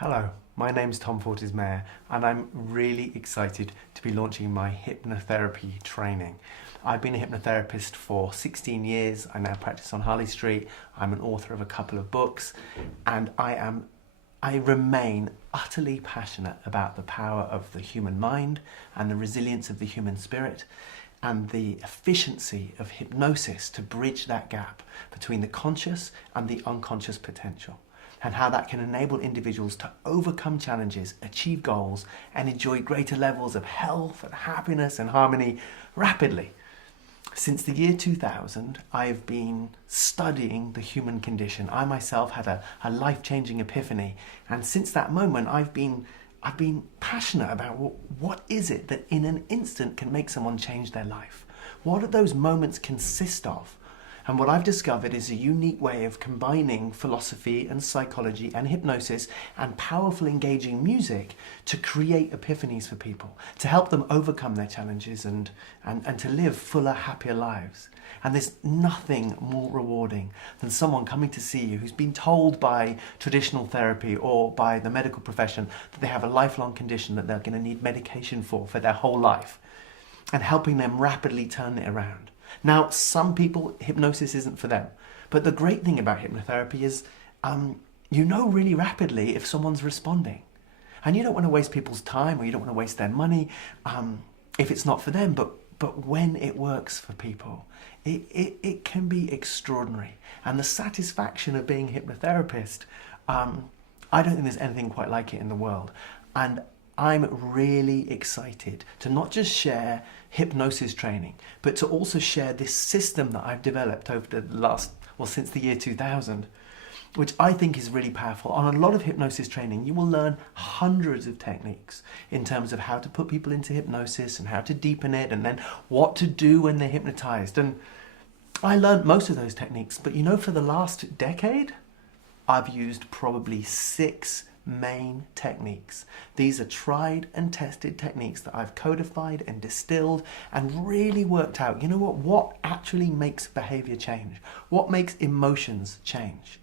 Hello, my name's Tom Fortis-Mayer and I'm really excited to be launching my hypnotherapy training. I've been a hypnotherapist for 16 years. I now practice on Harley Street. I'm an author of a couple of books and I remain utterly passionate about the power of the human mind and the resilience of the human spirit and the efficiency of hypnosis to bridge that gap between the conscious and the unconscious potential, and how that can enable individuals to overcome challenges, achieve goals, and enjoy greater levels of health and happiness and harmony rapidly. Since the year 2000, I have been studying the human condition. I myself had a life-changing epiphany, and since that moment I've been passionate about what is it that in an instant can make someone change their life? What do those moments consist of? And what I've discovered is a unique way of combining philosophy and psychology and hypnosis and powerful engaging music to create epiphanies for people, to help them overcome their challenges and to live fuller, happier lives. And there's nothing more rewarding than someone coming to see you who's been told by traditional therapy or by the medical profession that they have a lifelong condition that they're going to need medication for their whole life, and helping them rapidly turn it around. Now, some people, hypnosis isn't for them. But the great thing about hypnotherapy is you know really rapidly if someone's responding. And you don't want to waste people's time, or you don't want to waste their money if it's not for them. But when it works for people, it can be extraordinary. And the satisfaction of being a hypnotherapist, I don't think there's anything quite like it in the world. And I'm really excited to not just share hypnosis training, but to also share this system that I've developed over the last, since the year 2000, which I think is really powerful. On a lot of hypnosis training, you will learn hundreds of techniques in terms of how to put people into hypnosis and how to deepen it, and then what to do when they're hypnotized. And I learned most of those techniques, but for the last decade, I've used probably 6 main techniques. These are tried and tested techniques that I've codified and distilled and really worked out. What actually makes behavior change? What makes emotions change?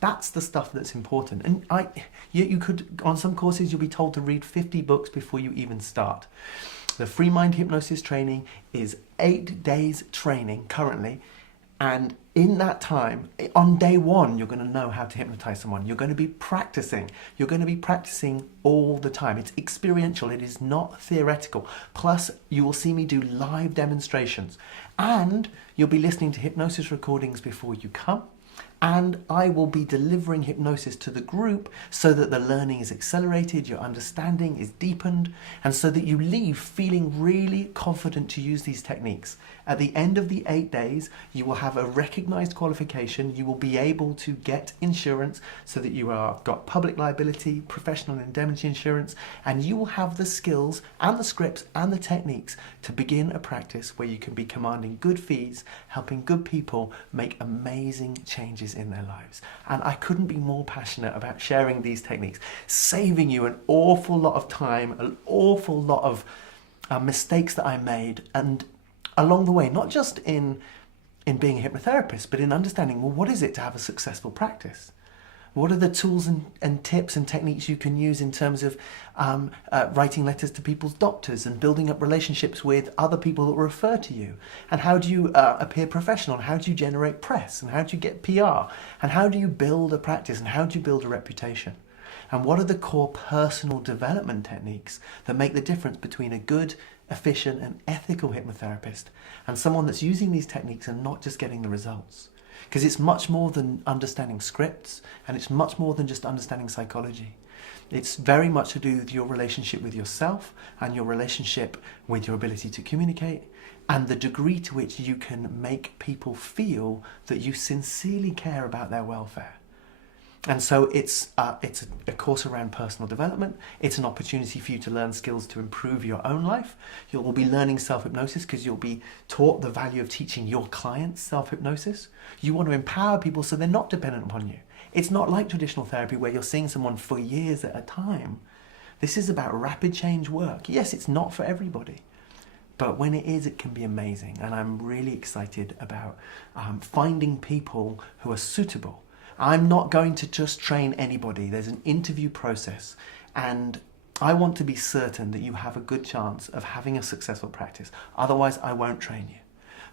That's the stuff that's important. And you could, on some courses, you'll be told to read 50 books before you even start. The Free Mind Hypnosis training is 8 days training currently. And in that time, on day 1, you're going to know how to hypnotize someone. You're going to be practicing. You're going to be practicing all the time. It's experiential. It is not theoretical. Plus, you will see me do live demonstrations. And you'll be listening to hypnosis recordings before you come. And I will be delivering hypnosis to the group so that the learning is accelerated, your understanding is deepened, and so that you leave feeling really confident to use these techniques. At the end of the 8 days, you will have a recognized qualification. You will be able to get insurance so that you have got public liability, professional indemnity insurance, and you will have the skills and the scripts and the techniques to begin a practice where you can be commanding good fees, helping good people make amazing changes in their lives. And I couldn't be more passionate about sharing these techniques, saving you an awful lot of time, an awful lot of mistakes that I made, and along the way, not just in being a hypnotherapist, but in understanding, what is it to have a successful practice? What are the tools and tips and techniques you can use in terms of writing letters to people's doctors and building up relationships with other people that refer to you? And how do you appear professional? And how do you generate press? And how do you get PR? And how do you build a practice? And how do you build a reputation? And what are the core personal development techniques that make the difference between a good, efficient, and ethical hypnotherapist and someone that's using these techniques and not just getting the results? Because it's much more than understanding scripts, and it's much more than just understanding psychology. It's very much to do with your relationship with yourself and your relationship with your ability to communicate and the degree to which you can make people feel that you sincerely care about their welfare. And so it's a course around personal development. It's an opportunity for you to learn skills to improve your own life. You'll be learning self-hypnosis because you'll be taught the value of teaching your clients self-hypnosis. You want to empower people so they're not dependent upon you. It's not like traditional therapy where you're seeing someone for years at a time. This is about rapid change work. Yes, it's not for everybody. But when it is, it can be amazing. And I'm really excited about finding people who are suitable. I'm not going to just train anybody. There's an interview process, and I want to be certain that you have a good chance of having a successful practice. Otherwise, I won't train you.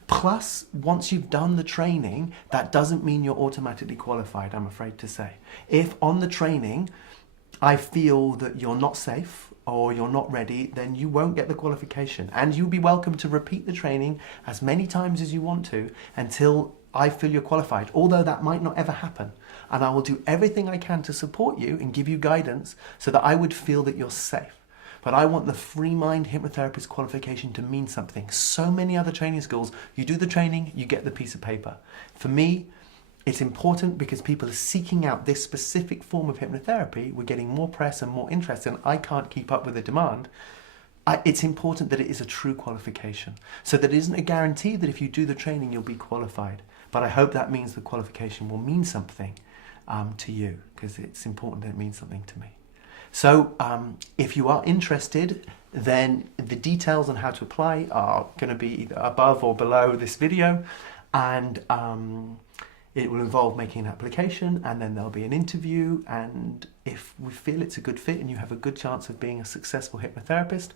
Plus, once you've done the training, that doesn't mean you're automatically qualified, I'm afraid to say. If on the training I feel that you're not safe or you're not ready, then you won't get the qualification. And you'll be welcome to repeat the training as many times as you want to until I feel you're qualified, although that might not ever happen. And I will do everything I can to support you and give you guidance so that I would feel that you're safe. But I want the Free Mind Hypnotherapist qualification to mean something. So many other training schools, you do the training, you get the piece of paper. For me, it's important because people are seeking out this specific form of hypnotherapy. We're getting more press and more interest, and I can't keep up with the demand. It's important that it is a true qualification. So that it isn't a guarantee that if you do the training, you'll be qualified. But I hope that means the qualification will mean something to you, because it's important that it means something to me. So if you are interested, then the details on how to apply are going to be either above or below this video, and it will involve making an application, and then there'll be an interview, and if we feel it's a good fit and you have a good chance of being a successful hypnotherapist,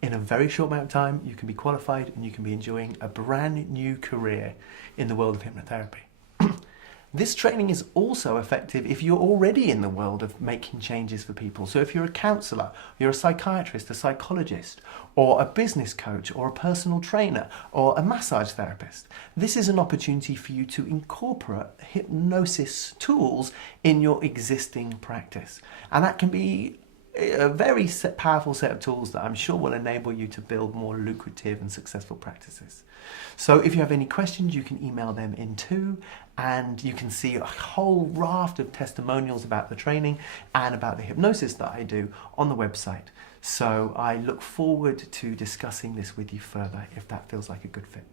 in a very short amount of time you can be qualified and you can be enjoying a brand new career in the world of hypnotherapy. This training is also effective if you're already in the world of making changes for people. So if you're a counsellor, you're a psychiatrist, a psychologist, or a business coach, or a personal trainer, or a massage therapist, this is an opportunity for you to incorporate hypnosis tools in your existing practice. And that can be a very powerful set of tools that I'm sure will enable you to build more lucrative and successful practices. So if you have any questions, you can email them in too, and you can see a whole raft of testimonials about the training and about the hypnosis that I do on the website. So I look forward to discussing this with you further if that feels like a good fit.